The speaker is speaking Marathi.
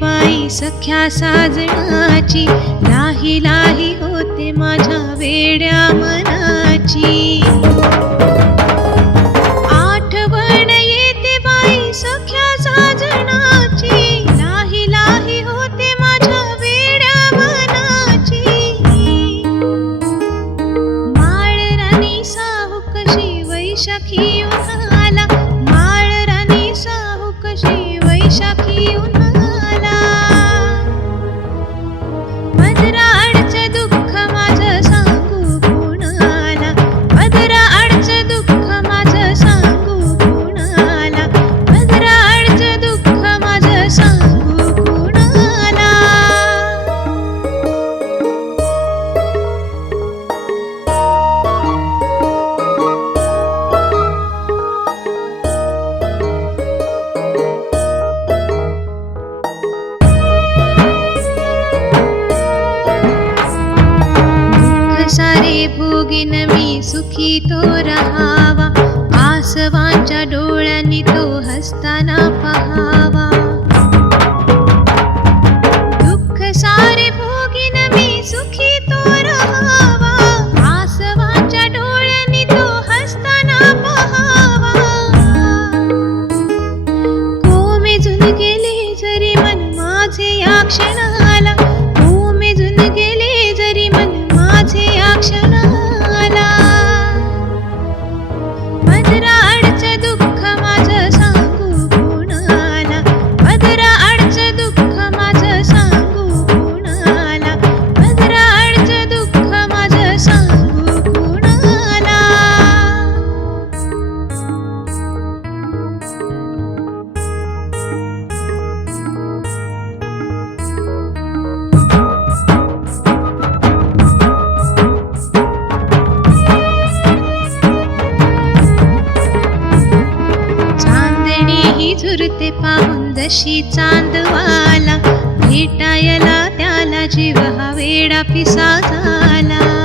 बाई सख्या साजणाची, लाही लाही होते माझ्या वेड्या मनाची. आठवण येते बाई सख्या साजणाची, लाही लाही होते माझ्या वेड्या मनाची. माळराणी साहू कशी वैशाखी उन्हाला, माळराणी साहू कशी वैशाखी उन्हाला. पदराआडचं दुःख माझं सांगू कुणाला, पदराआडचं दुःख माझं सांगू कुणाला, पदराआडचं दुःख माझं सांगू कुणाला. सारे भोगीन मी सुखी तो रहावा, आसवांच्या डोळ्यांनी तो हसताना पहावा. दुःख सारे भोगीन मी सुखी तो रहावा, आसवांच्या डोळ्यांनी तो हसताना पहावा. कोमेजून गेले जरी मन माझे या क्षणाला, कोमेजून गेले जरी मन माझे या क्षणाला. पदराआडचं दुःख माझं सांगू कुणाला, पदराआडचं दुःख माझं सांगू कुणाला, पदराआडचं दुःख माझं सांगू कुणाला. चांदणी ही झुरते पाहून जशी चांदवाला, भेटायला त्याला जीव हा वेडा पिसा झाला.